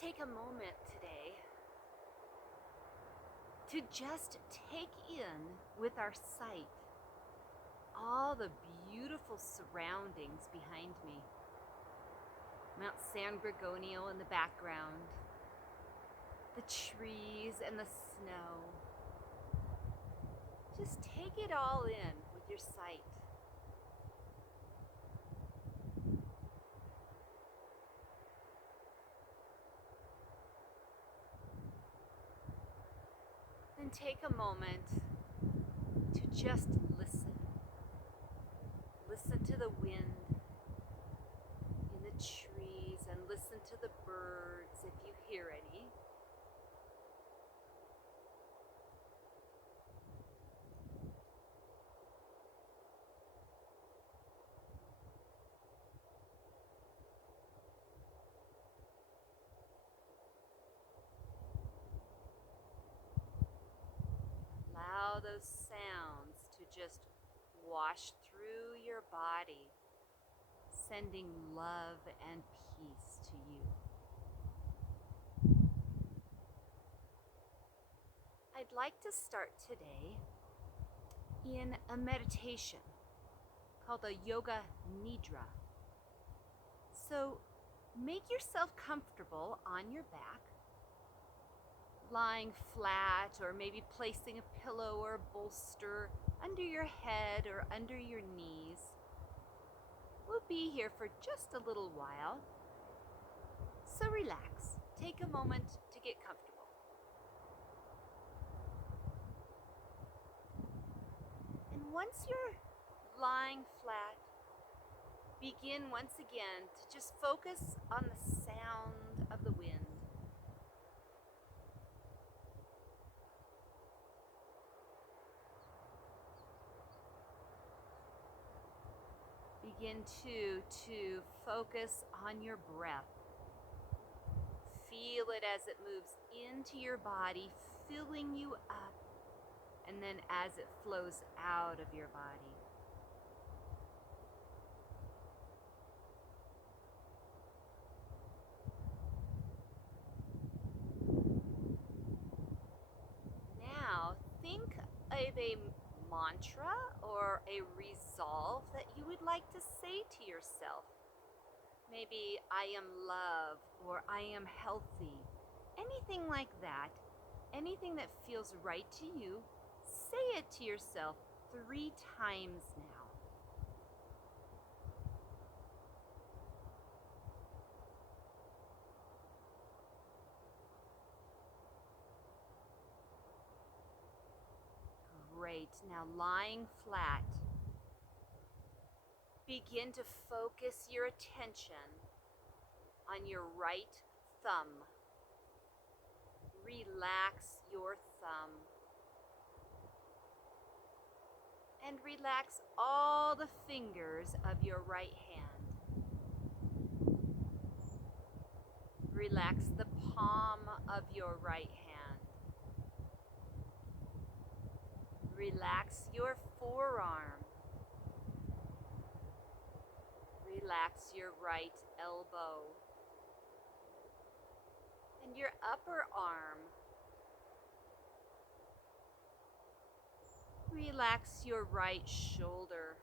take a moment today to just take in with our sight all the beautiful surroundings behind me. Mount San Gorgonio in the background, the trees and the snow. Just take it all in with your sight. Then take a moment to just listen. Listen to the wind in the trees and listen to the birds if you hear any. Allow those sounds to just wash through your body, sending love and peace to you. I'd like to start today in a meditation called a yoga nidra. So make yourself comfortable on your back, lying flat or maybe placing a pillow or a bolster under your head or under your knees. We'll be here for just a little while, so relax. Take a moment to get comfortable. And once you're lying flat, begin once again to just focus on the sound of the wind. Begin to focus on your breath. Feel it as it moves into your body, filling you up, and then as it flows out of your body. Now, think of a mantra or a resolve that you would like to say to yourself. Maybe I am love or I am healthy. Anything like that, anything that feels right to you, say it to yourself 3 times now. Great. Now lying flat, begin to focus your attention on your right thumb. Relax your thumb. And relax all the fingers of your right hand. Relax the palm of your right hand. Relax your forearm. Relax your right elbow. And your upper arm. Relax your right shoulder.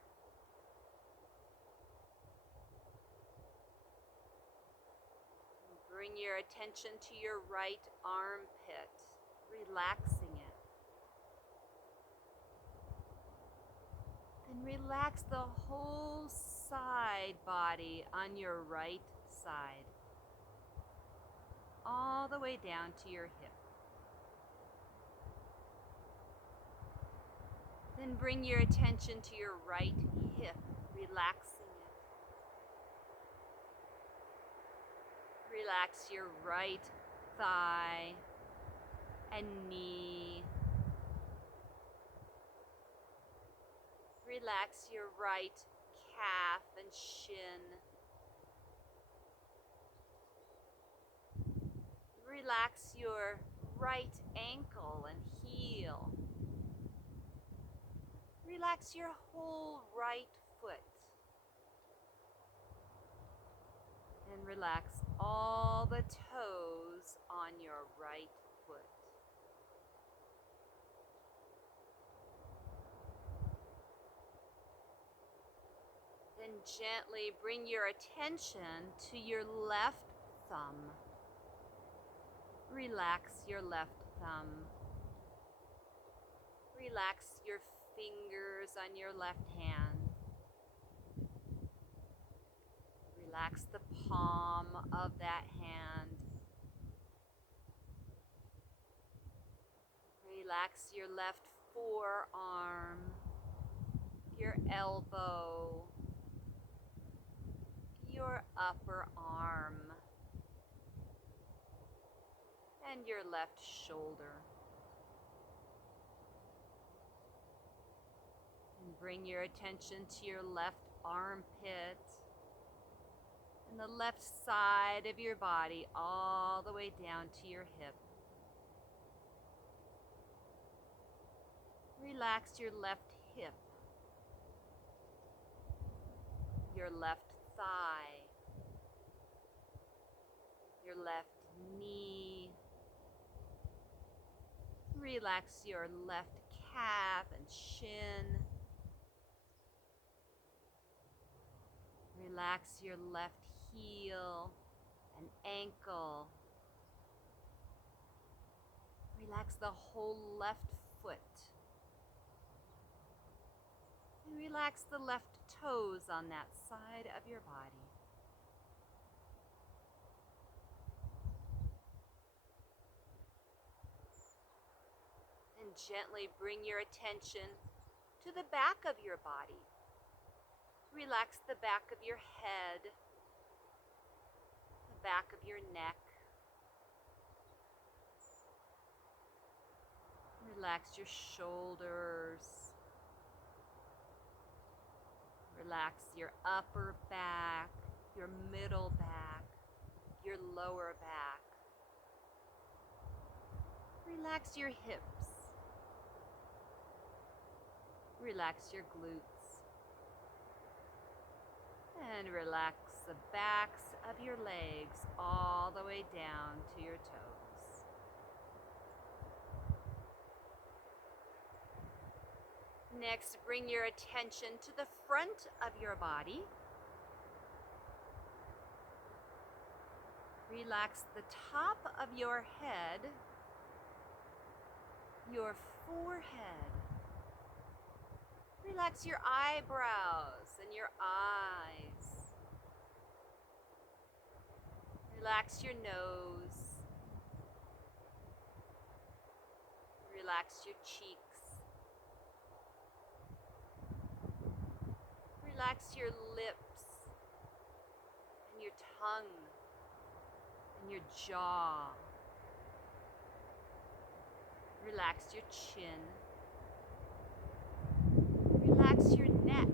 Bring your attention to your right armpit, relaxing it. Then relax the whole side body on your right side, all the way down to your hip. Then bring your attention to your right hip, relaxing it. Relax your right thigh and knee. Relax your right calf and shin. Relax your right ankle and heel. Relax your whole right foot. And relax all the toes on your right foot. Then gently bring your attention to your left thumb. Relax your left thumb. Relax your fingers on your left hand. Relax the palm of that hand. Relax your left forearm, your elbow, your upper arm, and your left shoulder. And bring your attention to your left armpit and the left side of your body all the way down to your hip. Relax your left hip, your left thigh, your left knee. Relax your left calf and shin. Relax your left heel and ankle. Relax the whole left foot. And relax the left toes on that side of your body. And gently bring your attention to the back of your body. Relax the back of your head, the back of your neck. Relax your shoulders. Relax your upper back, your middle back, your lower back. Relax your hips. Relax your glutes. And relax the backs of your legs all the way down to your toes. Next, bring your attention to the front of your body. Relax the top of your head, your forehead. Relax your eyebrows and your eyes. Relax your nose. Relax your cheeks. Relax your lips and your tongue and your jaw. Relax your chin. Relax your neck.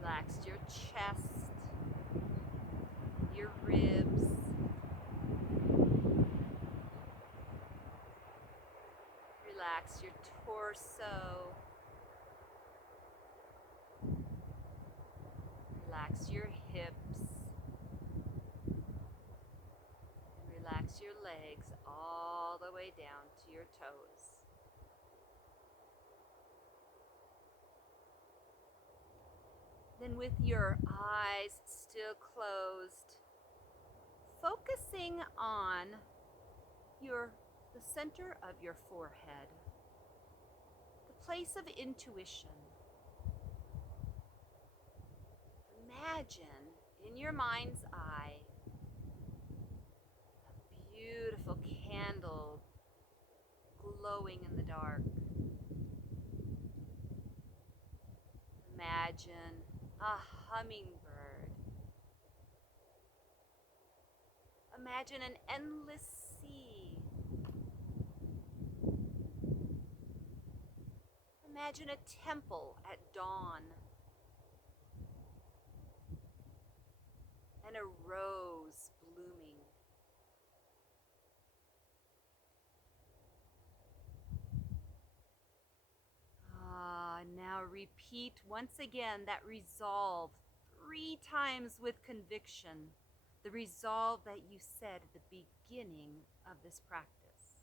Relax your chest, your ribs. Relax your torso. Relax your hips. Relax your legs all the way down to your toes. Then with your eyes still closed, focusing on the center of your forehead, the place of intuition. Imagine in your mind's eye a beautiful candle glowing in the dark. Imagine a hummingbird. Imagine an endless sea. Imagine a temple at dawn. And a rose blooming. Now repeat once again that resolve 3 times with conviction. The resolve that you said at the beginning of this practice.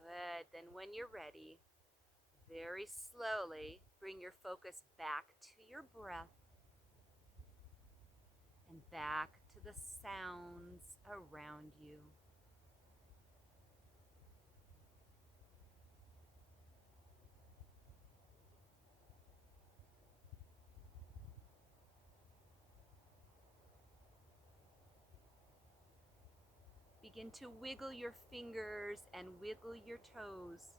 Good. Then when you're ready, very slowly bring your focus back to your breath and back to the sounds around you. Begin to wiggle your fingers and wiggle your toes.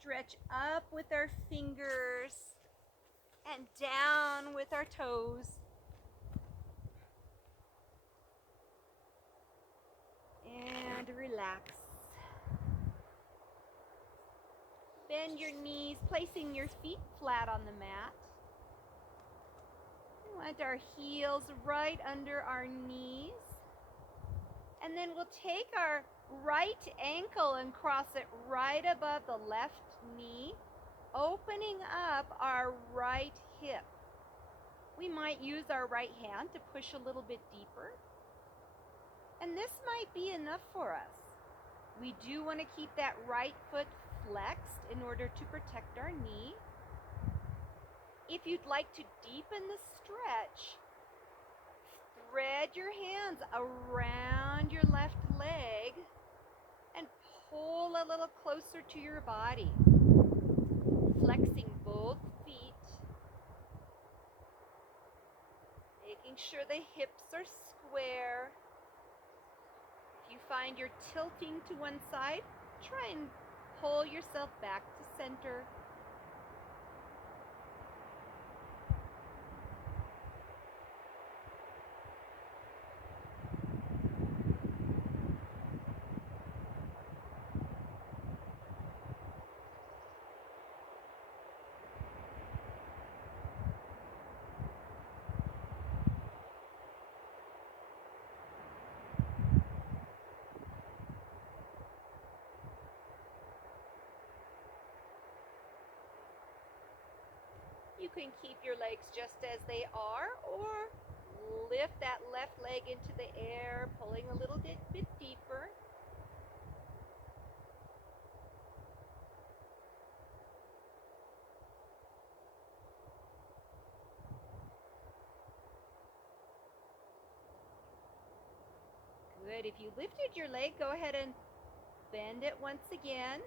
Stretch up with our fingers and down with our toes. And relax. Bend your knees, placing your feet flat on the mat. We want our heels right under our knees. And then we'll take our right ankle and cross it right above the left knee, opening up our right hip. We might use our right hand to push a little bit deeper. And this might be enough for us. We do want to keep that right foot flexed in order to protect our knee. If you'd like to deepen the stretch, thread your hands around your left leg and pull a little closer to your body, flexing both feet, making sure the hips are square. If you find you're tilting to one side, try and pull yourself back to center. You can keep your legs just as they are, or lift that left leg into the air, pulling a little bit deeper. Good. If you lifted your leg, go ahead and bend it once again,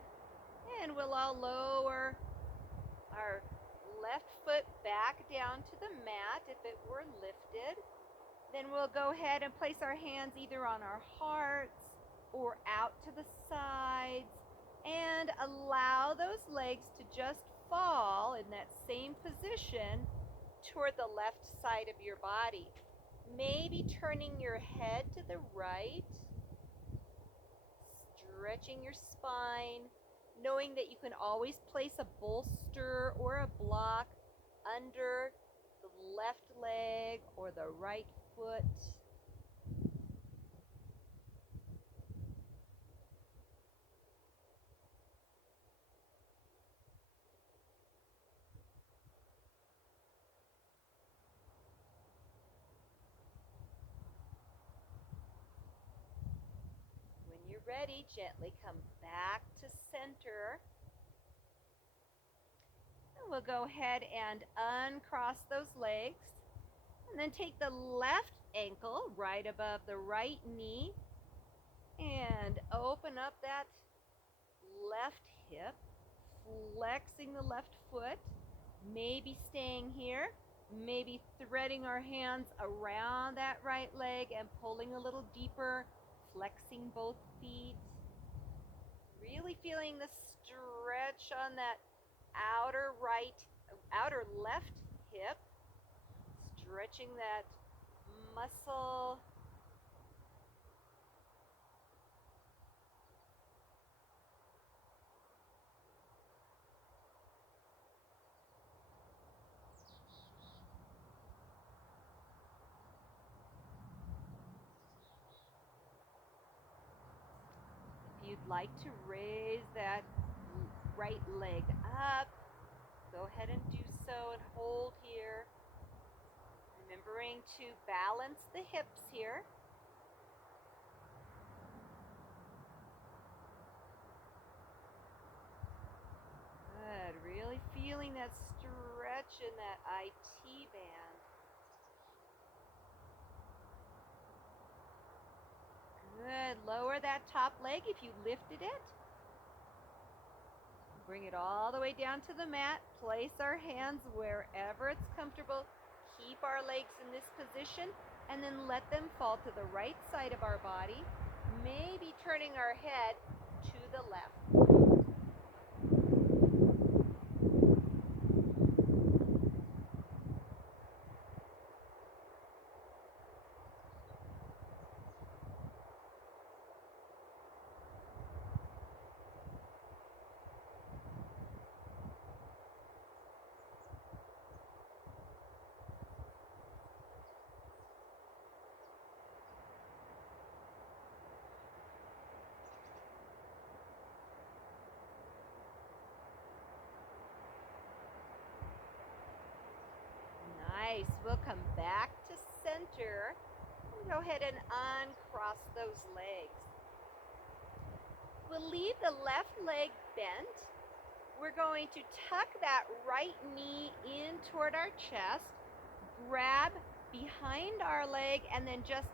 and we'll all lower our left foot back down to the mat if it were lifted. Then we'll go ahead and place our hands either on our hearts or out to the sides and allow those legs to just fall in that same position toward the left side of your body. Maybe turning your head to the right, stretching your spine, knowing that you can always place a bolster or a block under the left leg or the right foot. When you're ready, gently come back to center. And we'll go ahead and uncross those legs. And then take the left ankle right above the right knee and open up that left hip, flexing the left foot, maybe staying here, maybe threading our hands around that right leg and pulling a little deeper, flexing both feet. Really feeling the stretch on that outer left hip, stretching that muscle. If you'd like to raise that right leg up, go ahead and do so and hold here. Remembering to balance the hips here. Good. Really feeling that stretch in that IT band. Good. Lower that top leg if you lifted it. Bring it all the way down to the mat. Place our hands wherever it's comfortable. Keep our legs in this position and then let them fall to the right side of our body, maybe turning our head to the left. Nice. We'll come back to center. Go ahead and uncross those legs. We'll leave the left leg bent. We're going to tuck that right knee in toward our chest, grab behind our leg, and then just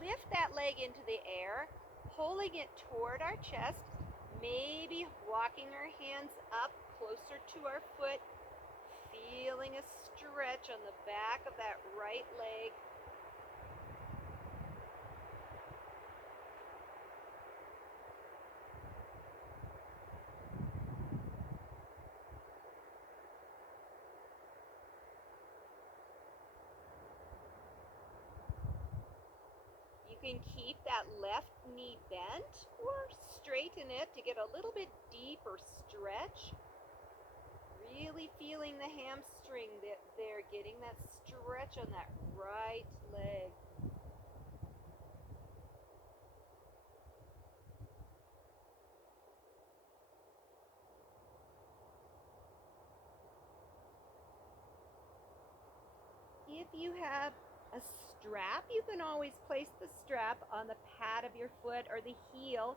lift that leg into the air, pulling it toward our chest, maybe walking our hands up closer to our foot, feeling a stretch on the back of that right leg. You can keep that left knee bent or straighten it to get a little bit deeper stretch. Really feeling the hamstring there, getting that stretch on that right leg. If you have a strap, you can always place the strap on the pad of your foot or the heel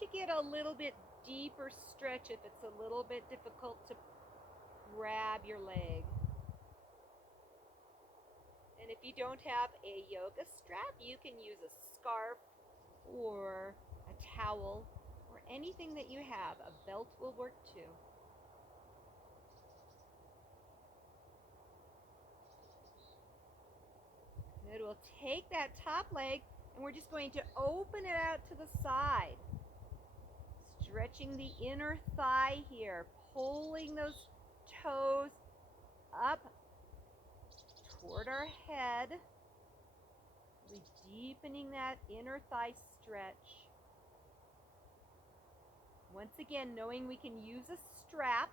to get a little bit deeper stretch if it's a little bit difficult to grab your leg. And if you don't have a yoga strap, you can use a scarf or a towel or anything that you have. A belt will work too. Good. We'll take that top leg and we're just going to open it out to the side. Stretching the inner thigh here, pulling those toes up toward our head, really deepening that inner thigh stretch. Once again, knowing we can use a strap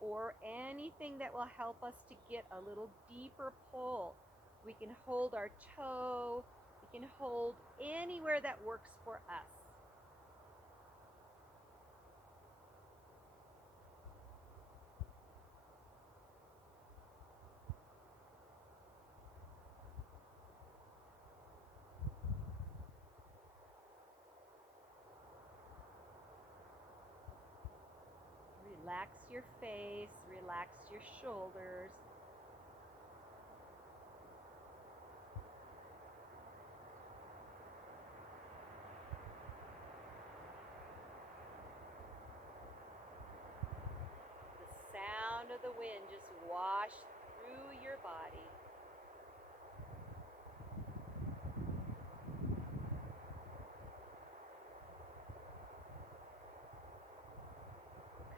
or anything that will help us to get a little deeper pull. We can hold our toe, we can hold anywhere that works for us. Relax your face, relax your shoulders. The sound of the wind just wash through your body.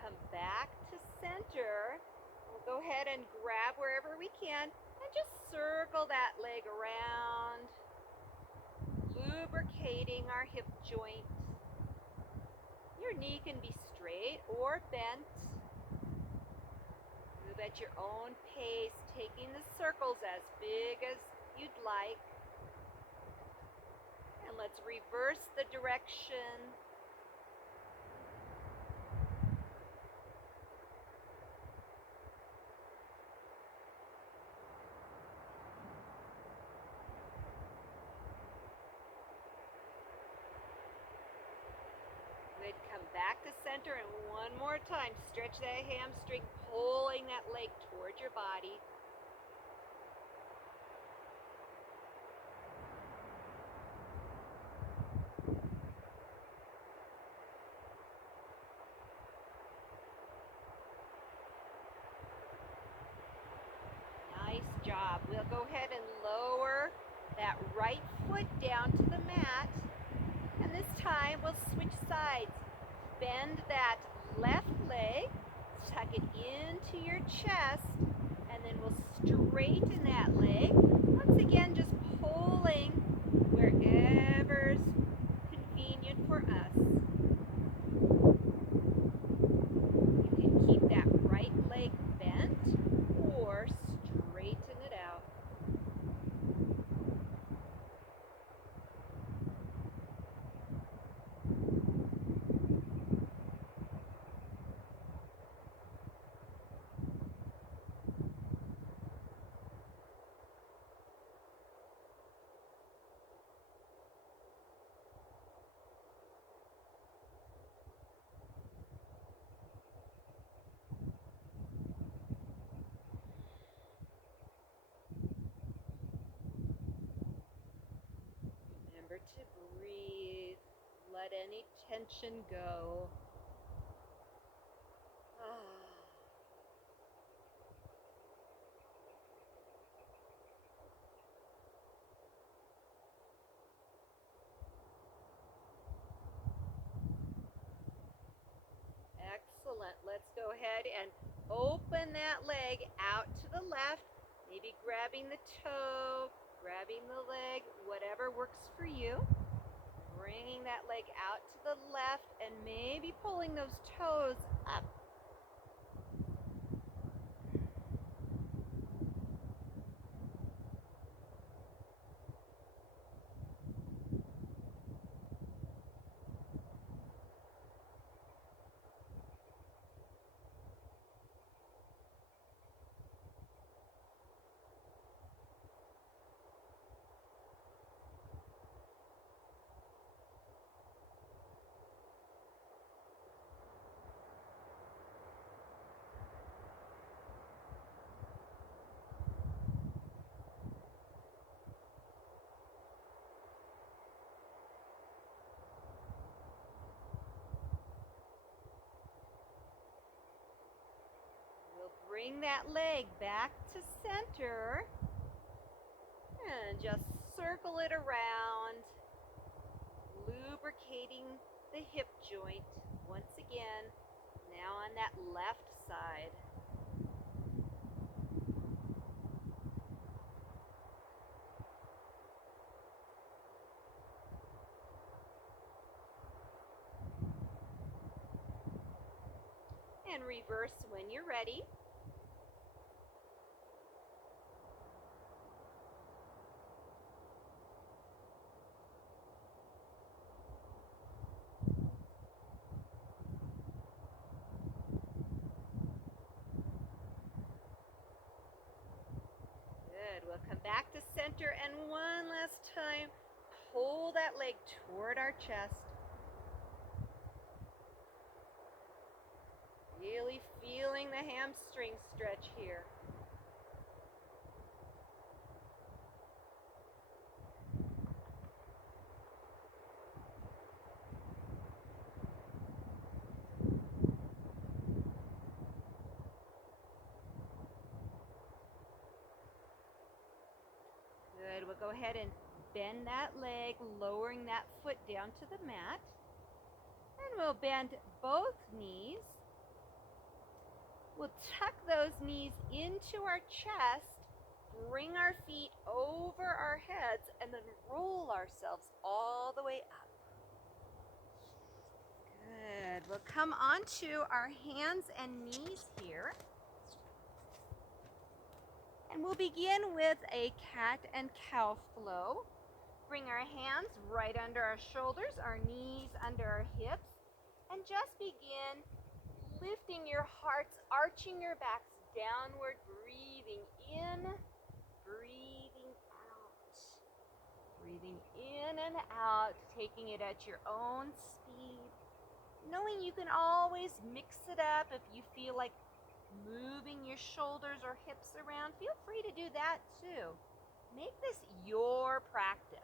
Come back to center. We'll go ahead and grab wherever we can and just circle that leg around, lubricating our hip joint. Your knee can be straight or bent. Move at your own pace, taking the circles as big as you'd like. And let's reverse the direction. Good. Come back to center, and one more time. Stretch that hamstring, pulling that leg toward your body. Nice job. We'll go ahead and lower that right foot down to the mat. And this time we'll switch sides. Bend that left leg, tuck it into your chest, and then we'll straighten that leg. Once again, just pulling wherever's convenient for us. You can keep that right leg bent or straighten it out. Remember to breathe. Let any tension go. Excellent. Let's go ahead and open that leg out to the left. Maybe grabbing the toe, grabbing the leg, whatever works for you. Bringing that leg out to the left and maybe pulling those toes up. Bring that leg back to center and just circle it around, lubricating the hip joint once again, now on that left side. And reverse when you're ready. We'll come back to center, and one last time, pull that leg toward our chest. Really feeling the hamstring stretch here. Good. We'll go ahead and bend that leg, lowering that foot down to the mat. And we'll bend both knees. We'll tuck those knees into our chest, bring our feet over our heads, and then roll ourselves all the way up. Good. We'll come onto our hands and knees here. And we'll begin with a cat and cow flow. Bring our hands right under our shoulders, our knees under our hips, and just begin lifting your hearts, arching your backs downward, breathing in, breathing out. Breathing in and out, taking it at your own speed. knowing you can always mix it up if you feel like moving your shoulders or hips around. Feel free to do that too. Make this your practice.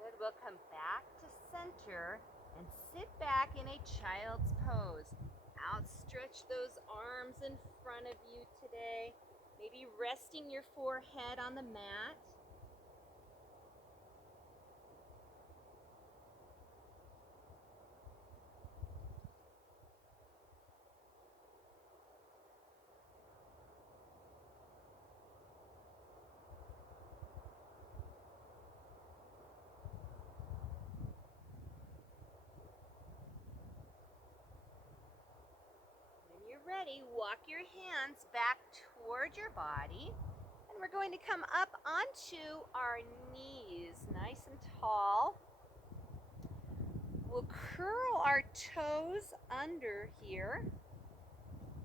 Good. We'll come back to center and sit back in a child's pose. Outstretch those arms in front of you today. Maybe resting your forehead on the mat. When you're ready, walk your hands back toward your body. And we're going to come up onto our knees, nice and tall. We'll curl our toes under here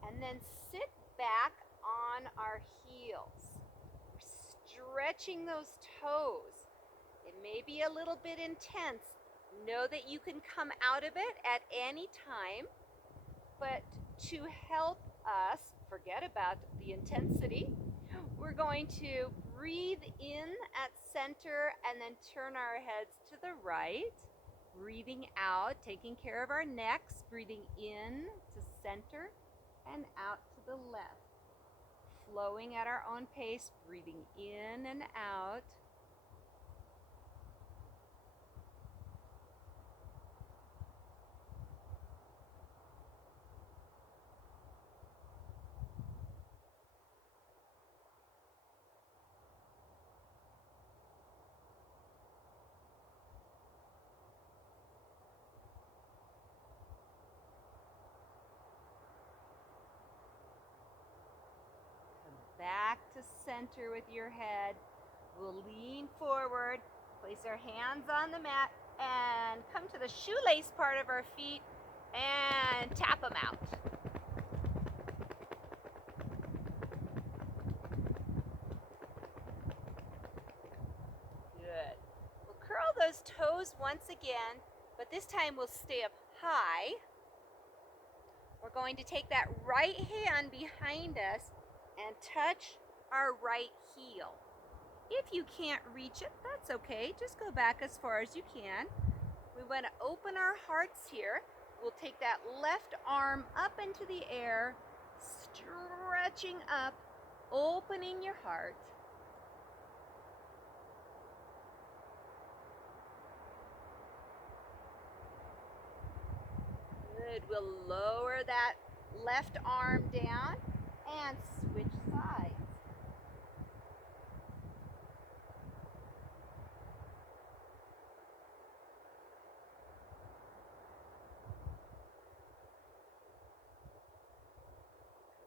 and then sit back on our heels. We're stretching those toes. It may be a little bit intense. Know that you can come out of it at any time, but to help us forget about the intensity, we're going to breathe in at center and then turn our heads to the right. Breathing out, taking care of our necks, breathing in to center and out to the left. Flowing at our own pace, breathing in and out. Back to center with your head. We'll lean forward, place our hands on the mat, and come to the shoelace part of our feet and tap them out. Good. We'll curl those toes once again, but this time we'll stay up high. We're going to take that right hand behind us and touch our right heel. If you can't reach it, that's okay. Just go back as far as you can. We want to open our hearts here. We'll take that left arm up into the air, stretching up, opening your heart. Good. We'll lower that left arm down and switch sides.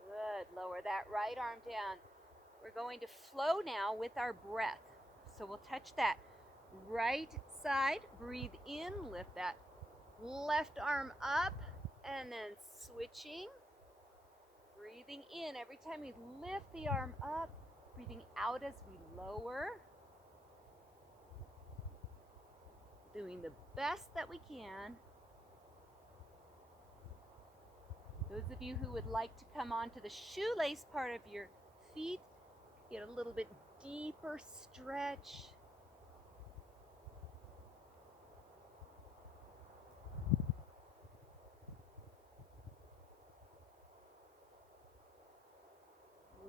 Good. Lower that right arm down. We're going to flow now with our breath. So we'll touch that right side. Breathe in, lift that left arm up, and then switching. Breathing in every time we lift the arm up, breathing out as we lower. Doing the best that we can. Those of you who would like to come onto the shoelace part of your feet, get a little bit deeper stretch.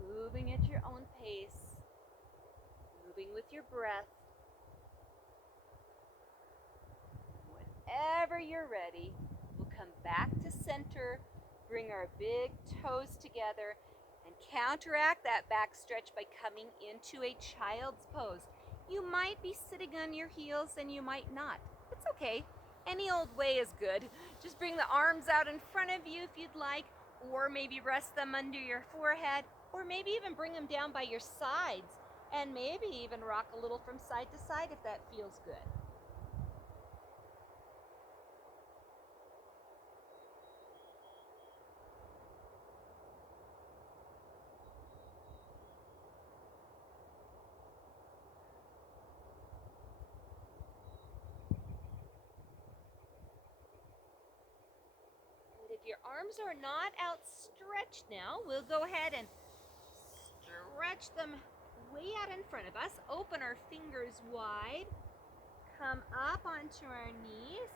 Moving at your own pace, moving with your breath. Whenever you're ready, we'll come back to center, bring our big toes together, and counteract that back stretch by coming into a child's pose. You might be sitting on your heels and you might not. It's okay. Any old way is good. Just bring the arms out in front of you if you'd like, or maybe rest them under your forehead, or maybe even bring them down by your sides, and maybe even rock a little from side to side if that feels good. If your arms are not outstretched now, we'll go ahead and stretch them way out in front of us. Open our fingers wide. Come up onto our knees.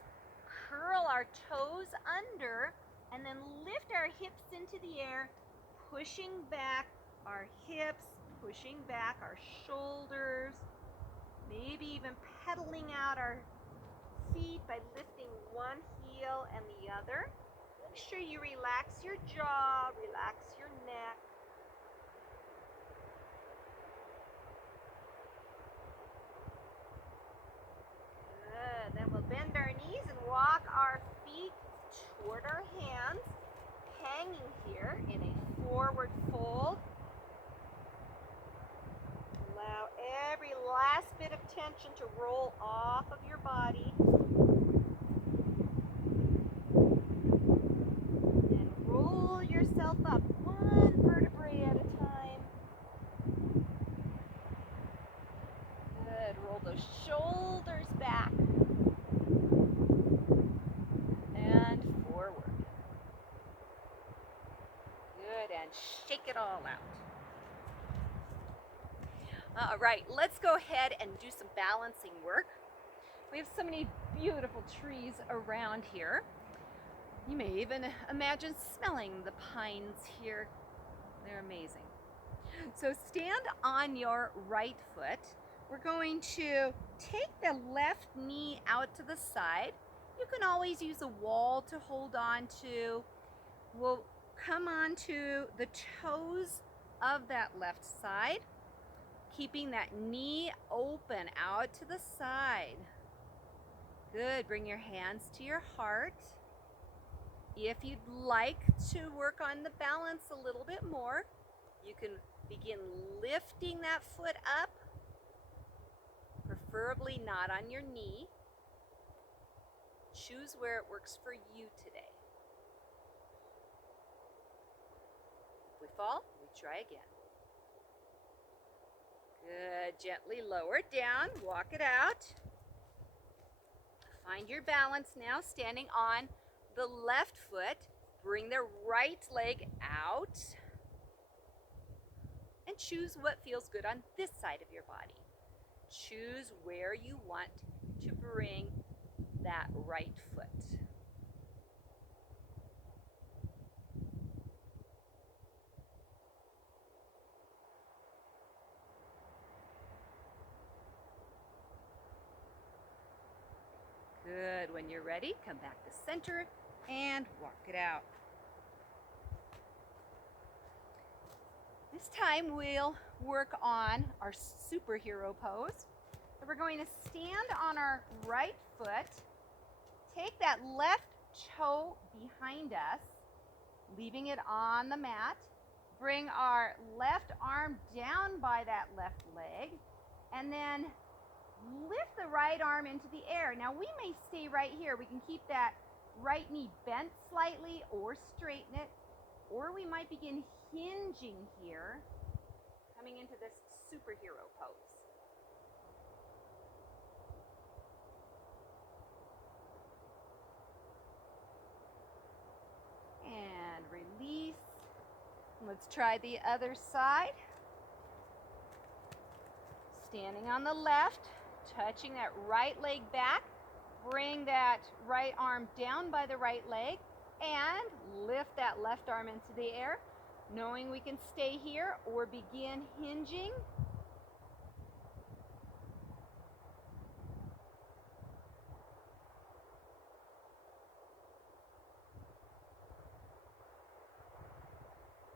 Curl our toes under. And then lift our hips into the air, pushing back our hips, pushing back our shoulders. Maybe even pedaling out our feet by lifting one heel and the other. Make sure you relax your jaw, relax your neck. Good. Then we'll bend our knees and walk our feet toward our hands, hanging here in a forward fold. Allow every last bit of tension to roll off of your body. Yourself up one vertebrae at a time. Good. Roll those shoulders back and forward. Good. And shake it all out. All right, let's go ahead and do some balancing work. We have so many beautiful trees around here. You may even imagine smelling the pines here. They're amazing. So stand on your right foot. We're going to take the left knee out to the side. You can always use a wall to hold on to. We'll come onto the toes of that left side, keeping that knee open out to the side. Good. Bring your hands to your heart. If you'd like to work on the balance a little bit more, you can begin lifting that foot up, preferably not on your knee. Choose where it works for you today. If we fall, we try again. Good. Gently lower it down, walk it out. Find your balance now, standing on the left foot. Bring the right leg out and choose what feels good on this side of your body. Choose where you want to bring that right foot. Good. When you're ready, come back to center and walk it out. This time we'll work on our superhero pose. So we're going to stand on our right foot, take that left toe behind us, leaving it on the mat. Bring our left arm down by that left leg, and then lift the right arm into the air. Now we may stay right here. We can keep that right knee bent slightly or straighten it, or we might begin hinging here, coming into this superhero pose. And release. Let's try the other side. Standing on the left, touching that right leg back. Bring that right arm down by the right leg and lift that left arm into the air, knowing we can stay here or begin hinging.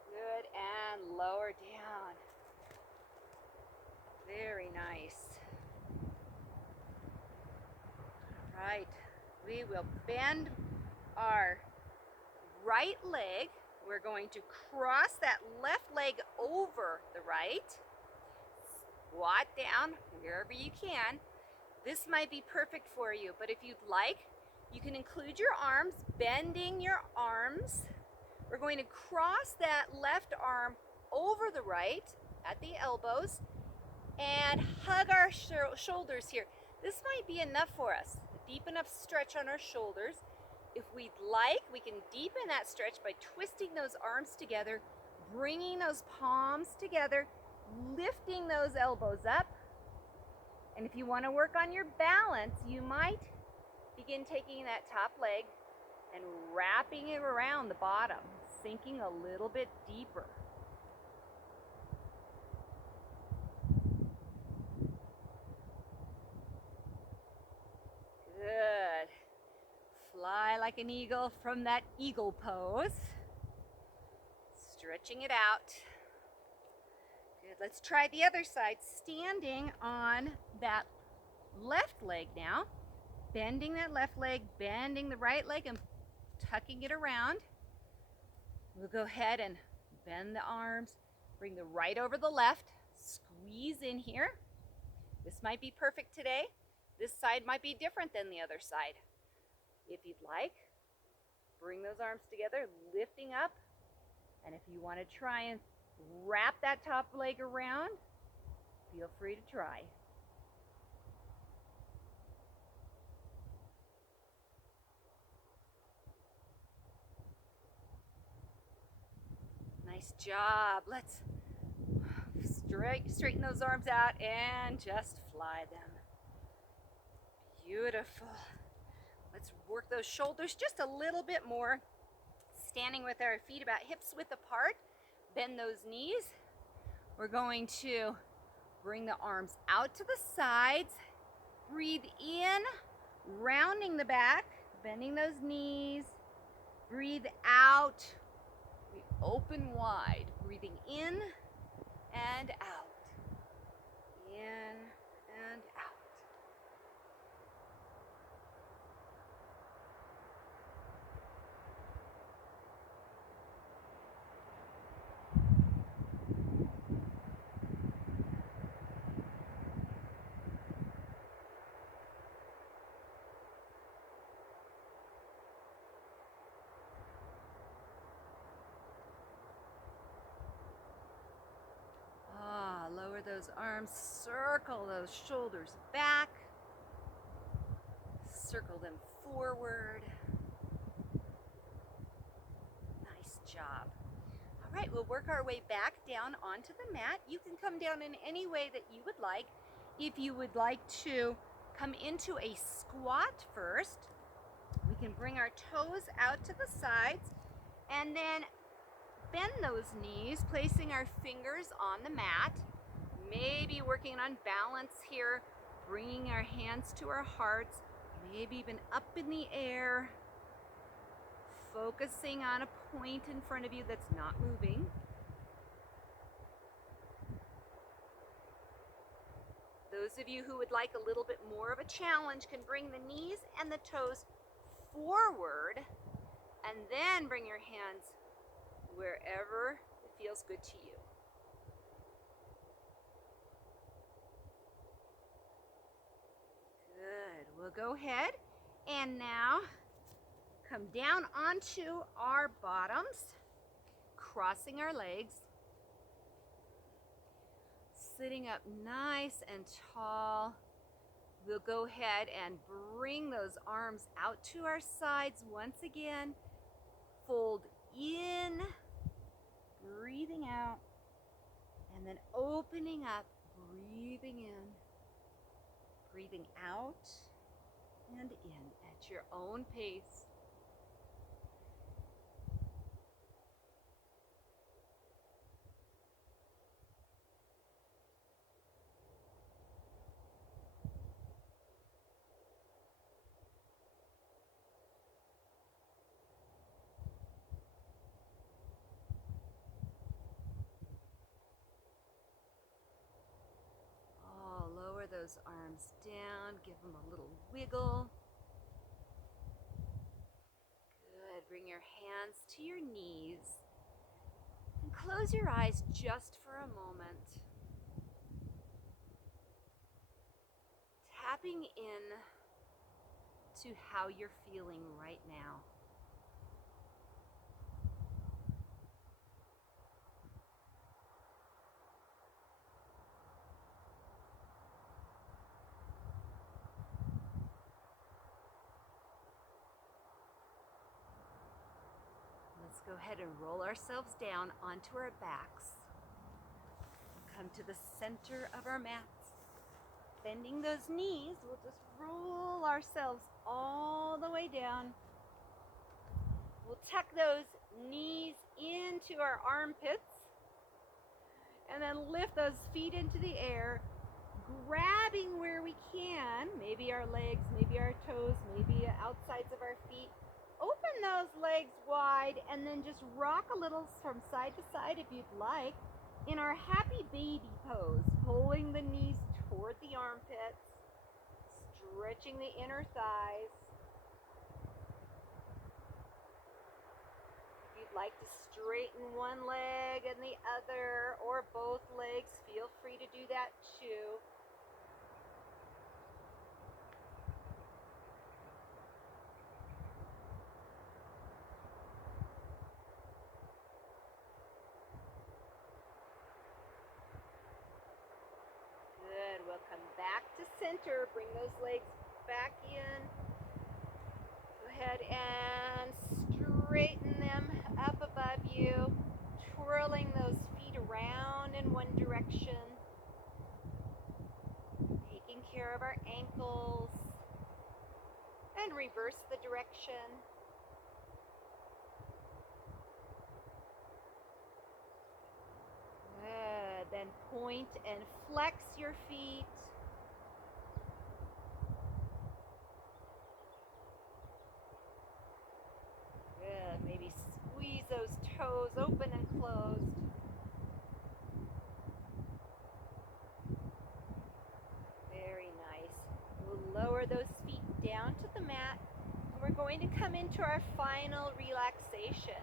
Good, and lower down. Very nice. All right, We will bend our right leg. We're going to cross that left leg over the right. Squat down wherever you can. This might be perfect for you, but if you'd like, you can include your arms, bending your arms. We're going to cross that left arm over the right at the elbows and hug our shoulders here. This might be enough for us, a deep enough stretch on our shoulders. If we'd like, we can deepen that stretch by twisting those arms together, bringing those palms together, lifting those elbows up. And if you want to work on your balance, you might begin taking that top leg and wrapping it around the bottom, sinking a little bit deeper. Good. Fly like an eagle from that eagle pose. Stretching it out. Good. Let's try the other side. Standing on that left leg now. Bending that left leg, bending the right leg and tucking it around. We'll go ahead and bend the arms. Bring the right over the left. Squeeze in here. This might be perfect today. This side might be different than the other side. If you'd like, bring those arms together, lifting up. And if you want to try and wrap that top leg around, feel free to try. Nice job. Let's straighten those arms out and just fly them. Beautiful. Let's work those shoulders just a little bit more. Standing with our feet about hips width apart. Bend those knees. We're going to bring the arms out to the sides. Breathe in, rounding the back, bending those knees. Breathe out. We open wide, breathing in and out. In and out. Lower those arms, circle those shoulders back, circle them forward. Nice job. All right, we'll work our way back down onto the mat. You can come down in any way that you would like. If you would like to come into a squat first, we can bring our toes out to the sides and then bend those knees, placing our fingers on the mat. Maybe working on balance here, bringing our hands to our hearts, maybe even up in the air, focusing on a point in front of you that's not moving. Those of you who would like a little bit more of a challenge can bring the knees and the toes forward and then bring your hands wherever it feels good to you. Good. We'll go ahead and now come down onto our bottoms, crossing our legs, sitting up nice and tall. We'll go ahead and bring those arms out to our sides once again. Fold in, breathing out, and then opening up, breathing in, breathing out and in at your own pace. Those arms down, give them a little wiggle. bring your hands to your knees and close your eyes just for a moment. Tapping in to how you're feeling right now. Let's go ahead and roll ourselves down onto our backs. Come to the center of our mats. Bending those knees, we'll just roll ourselves all the way down. We'll tuck those knees into our armpits and then lift those feet into the air, grabbing where we can, maybe our legs, maybe our toes, maybe outsides of our feet. Open those legs wide and then just rock a little from side to side if you'd like in our happy baby pose, pulling the knees toward the armpits, stretching the inner thighs. If you'd like to straighten one leg and the other or both legs, feel free to do that too. Good, we'll come back to center, bring those legs back in. Go ahead and straighten them up above you, twirling those feet around in one direction, taking care of our ankles, and reverse the direction. Good, then point and flex your feet. Good, maybe squeeze those toes open and closed. Very nice. We'll lower those feet down to the mat, and we're going to come into our final relaxation.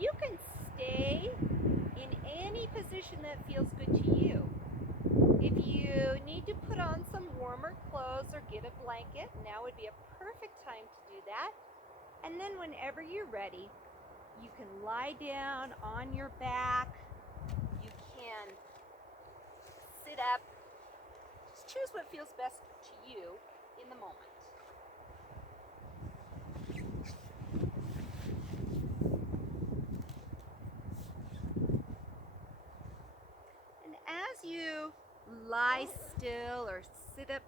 You can stay in any position that feels good to you. If you need to put on some warmer clothes or get a blanket, now would be a perfect time to do that. And then whenever you're ready, you can lie down on your back. You can sit up. Just choose what feels best to you in the moment. And as you lie still or sit up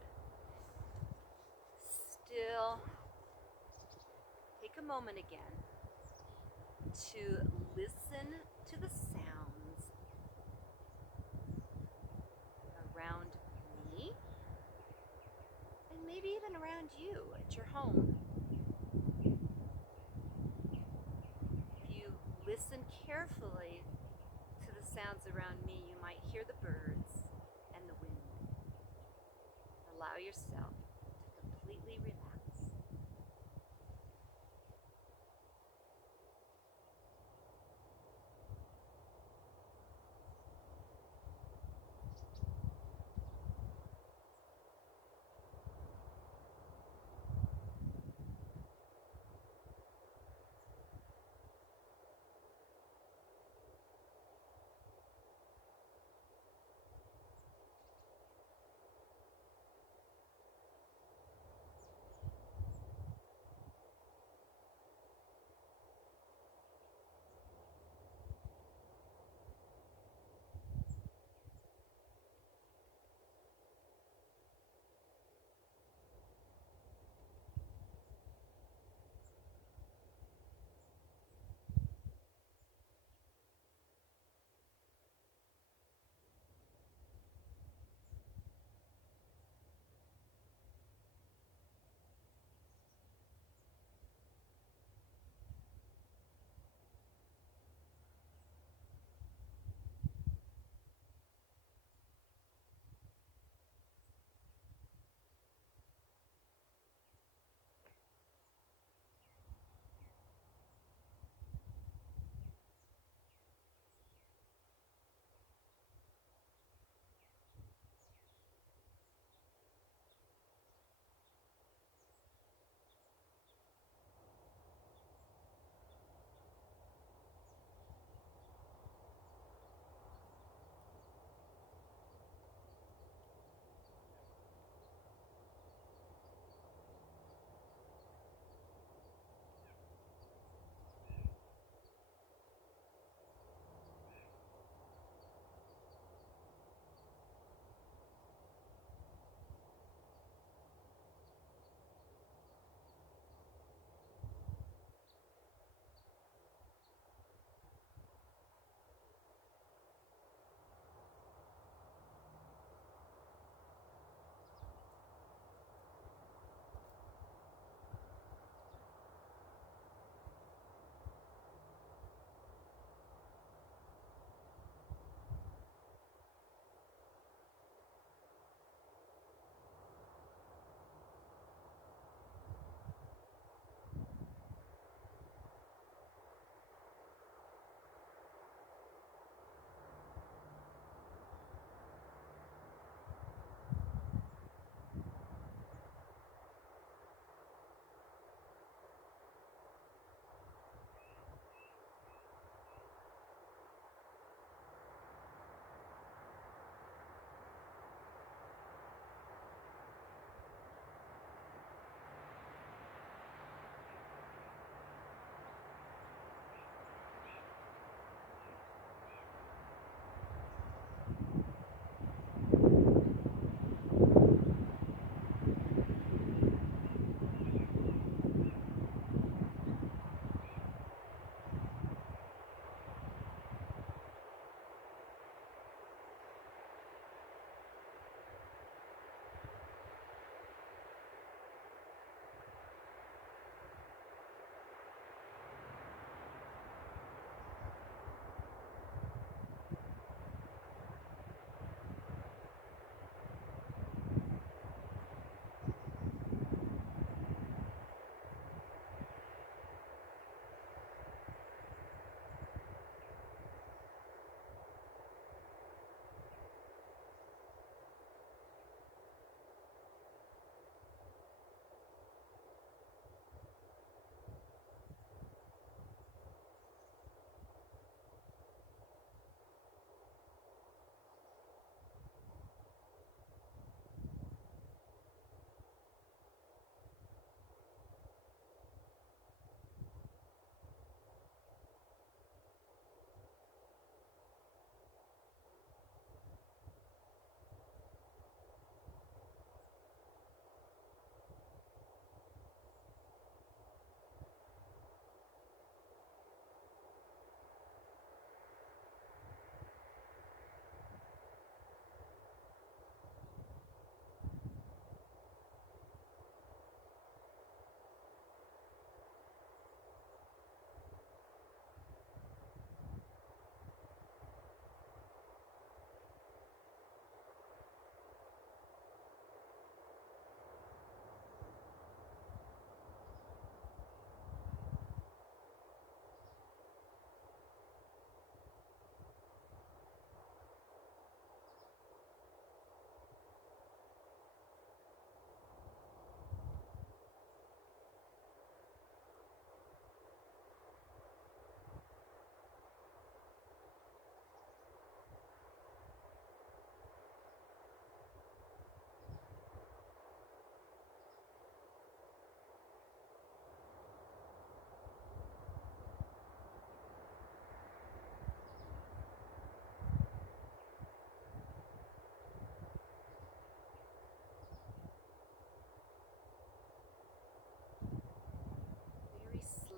still, take a moment again to listen to the sounds around me and maybe even around you at your home. If you listen carefully to the sounds around me, you might hear the birds and the wind. Allow yourself to completely relax.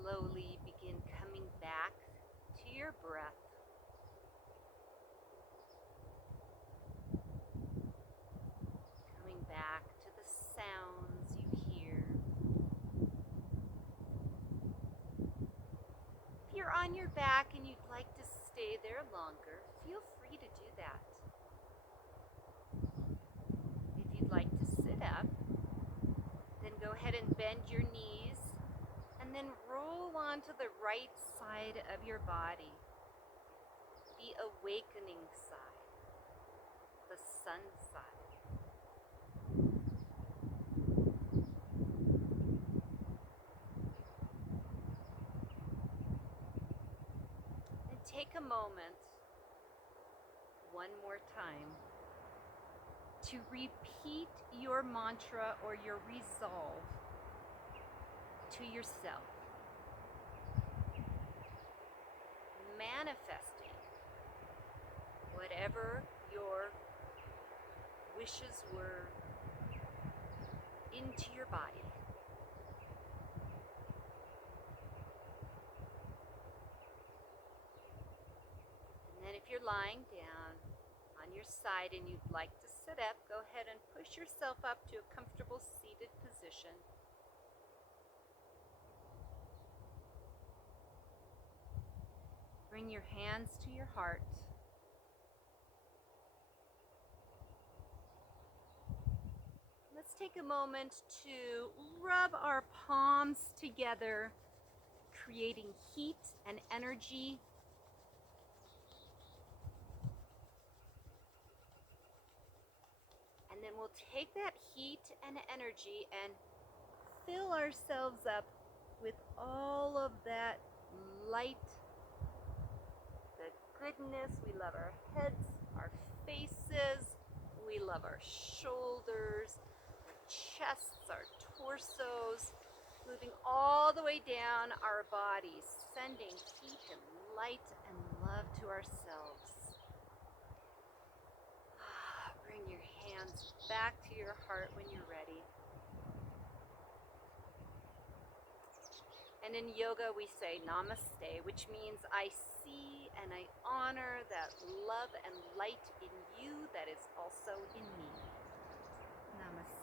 slowly begin coming back to your breath. Coming back to the sounds you hear. If you're on your back and you'd like to stay there longer, feel free to do that. If you'd like to sit up, then go ahead and bend your knees and then roll onto the right side of your body, the awakening side, the sun side. And take a moment, one more time, to repeat your mantra or your resolve to yourself, manifesting whatever your wishes were into your body. And then if you're lying down on your side and you'd like to sit up, go ahead and push yourself up to a comfortable seated position. Bring your hands to your heart. Let's take a moment to rub our palms together, creating heat and energy. And then we'll take that heat and energy and fill ourselves up with all of that light, the goodness. We love our heads, our faces. We love our shoulders, our chests, our torsos, moving all the way down our bodies, sending heat and light and love to ourselves. Bring your hands back to your heart when you're ready. And in yoga we say namaste, which means I see and I honor that love and light in you that is also in me. Namaste.